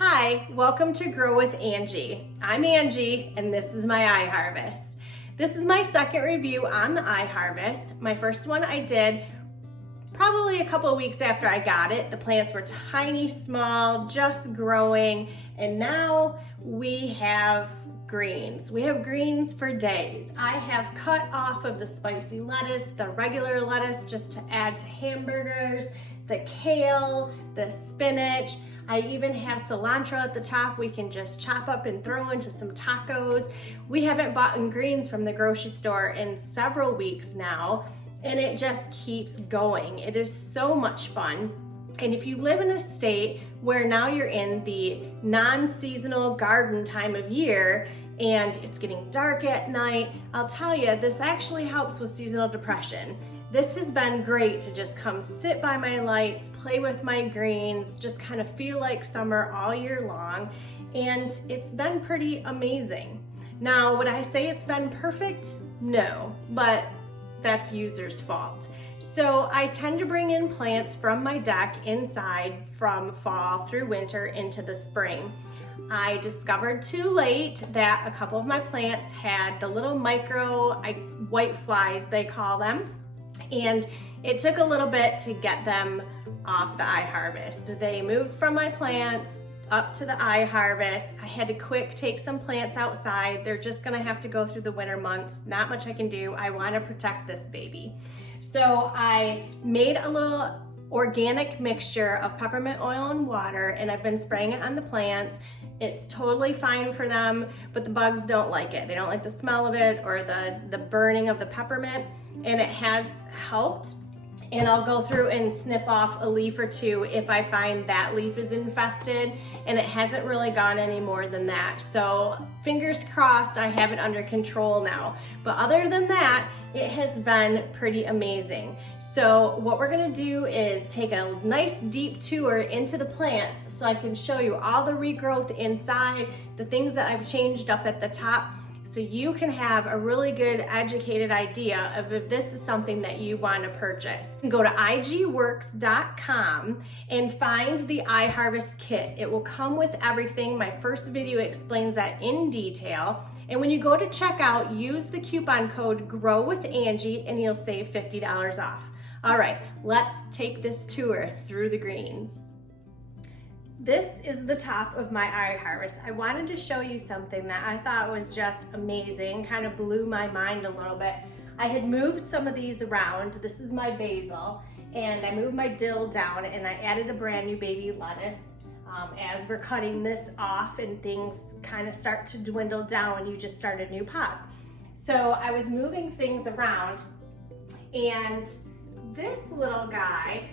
Hi, welcome to Grow with Angie. I'm Angie and this is my iHarvest. This is my second review on the iHarvest. My first one I did probably a couple of weeks after I got it. The plants were tiny, small, just growing, and now we have greens. We have greens for days. I have cut off of the spicy lettuce, the regular lettuce just to add to hamburgers, the kale, the spinach. I even have cilantro at the top we can just chop up and throw into some tacos. We haven't bought greens from the grocery store in several weeks now, and it just keeps going. It is so much fun. And if you live in a state where now you're in the non-seasonal garden time of year and it's getting dark at night, I'll tell you, this actually helps with seasonal depression. This has been great to just come sit by my lights, play with my greens, just kind of feel like summer all year long, and it's been pretty amazing. Now, would I say it's been perfect? No, but that's user's fault. So I tend to bring in plants from my deck inside from fall through winter into the spring. I discovered too late that a couple of my plants had the little micro white flies, they call them, and it took a little bit to get them off the iHarvest. They moved from my plants up to the iHarvest. I had to quick take some plants outside. They're just gonna have to go through the winter months. Not much I can do. I wanna protect this baby. So I made a little organic mixture of peppermint oil and water, and I've been spraying it on the plants. It's totally fine for them, but the bugs don't like it. They don't like the smell of it or the burning of the peppermint, and it has helped. And I'll go through and snip off a leaf or two if I find that leaf is infested, and it hasn't really gone any more than that. So fingers crossed I have it under control now. But other than that, it has been pretty amazing. So what we're gonna do is take a nice deep tour into the plants so I can show you all the regrowth inside, the things that I've changed up at the top, so you can have a really good educated idea of if this is something that you want to purchase. You can go to igworks.com and find the iHarvest kit. It will come with everything. My first video explains that in detail. And when you go to checkout, use the coupon code GROWWITHANGIE and you'll save $50 off. All right, let's take this tour through the greens. This is the top of my iHarvest. I wanted to show you something that I thought was just amazing, kind of blew my mind a little bit. I had moved some of these around. This is my basil, and I moved my dill down and I added a brand new baby lettuce. As we're cutting this off and things kind of start to dwindle down, you just start a new pot. So I was moving things around, and this little guy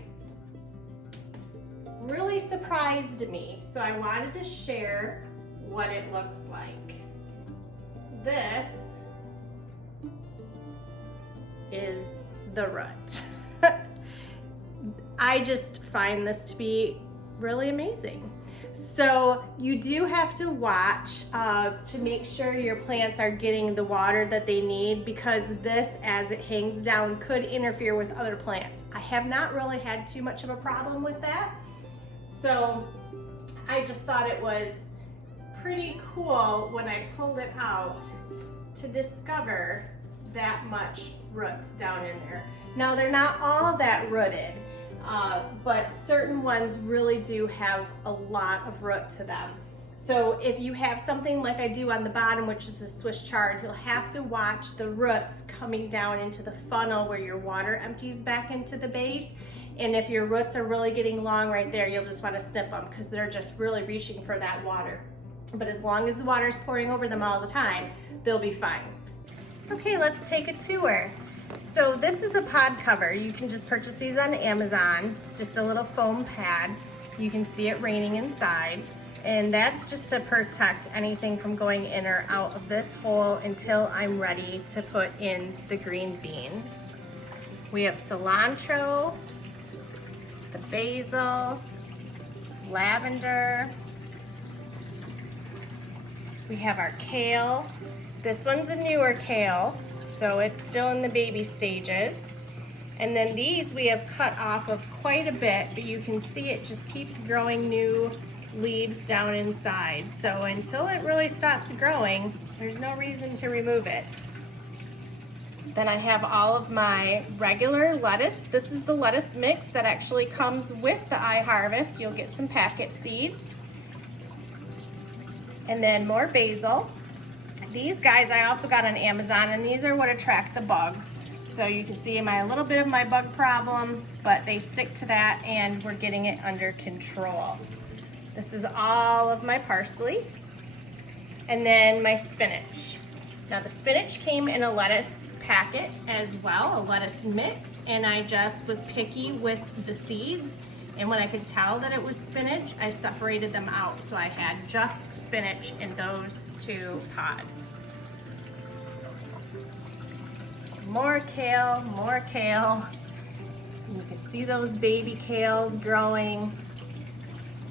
really surprised me, so I wanted to share what it looks like. This is the root. I just find this to be really amazing. So you do have to watch to make sure your plants are getting the water that they need, because this, as it hangs down, could interfere with other plants. I have not really had too much of a problem with that. So I just thought it was pretty cool when I pulled it out to discover that much root down in there. Now they're not all that rooted, but certain ones really do have a lot of root to them. So if you have something like I do on the bottom, which is the Swiss chard, you'll have to watch the roots coming down into the funnel where your water empties back into the base. And if your roots are really getting long right there, you'll just want to snip them because they're just really reaching for that water. But as long as the water is pouring over them all the time, they'll be fine. Okay, let's take a tour. So this is a pod cover. You can just purchase these on Amazon. It's just a little foam pad. You can see it raining inside. And that's just to protect anything from going in or out of this hole until I'm ready to put in the green beans. We have cilantro, the basil, lavender. We have our kale. This one's a newer kale, so it's still in the baby stages. And then these we have cut off of quite a bit, but you can see it just keeps growing new leaves down inside. So until it really stops growing, there's no reason to remove it. Then I have all of my regular lettuce. This is the lettuce mix that actually comes with the iHarvest. You'll get some packet seeds. And then more basil. These guys I also got on Amazon, and these are what attract the bugs. So you can see a little bit of my bug problem, but they stick to that and we're getting it under control. This is all of my parsley. And then my spinach. Now the spinach came in a lettuce packet as well, a lettuce mix, and I just was picky with the seeds, and when I could tell that it was spinach, I separated them out, so I had just spinach in those 2 pods. More kale, more kale. You can see those baby kales growing.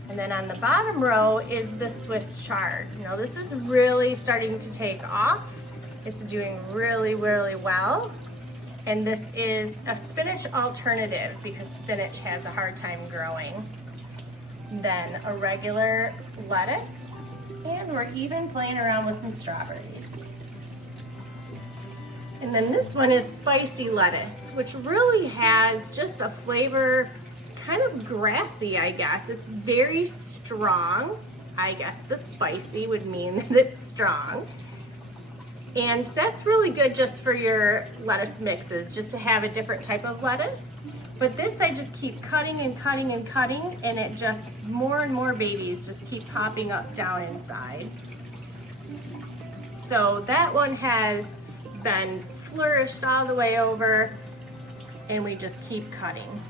And then on the bottom row is the Swiss chard. Now this is really starting to take off. It's doing really, really well. And this is a spinach alternative because spinach has a hard time growing. Then a regular lettuce, and we're even playing around with some strawberries. And then this one is spicy lettuce, which really has just a flavor, kind of grassy, I guess. It's very strong. I guess the spicy would mean that it's strong. And that's really good just for your lettuce mixes, just to have a different type of lettuce. But this I just keep cutting and cutting and cutting, and it just, more and more babies just keep popping up down inside. So that one has been flourished all the way over, and we just keep cutting.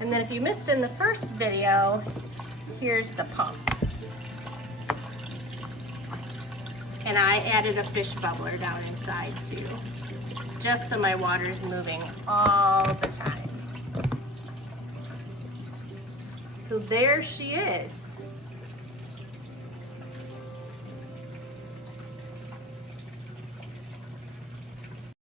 And then if you missed in the first video, here's the pump. And I added a fish bubbler down inside too, just so my water's moving all the time. So there she is.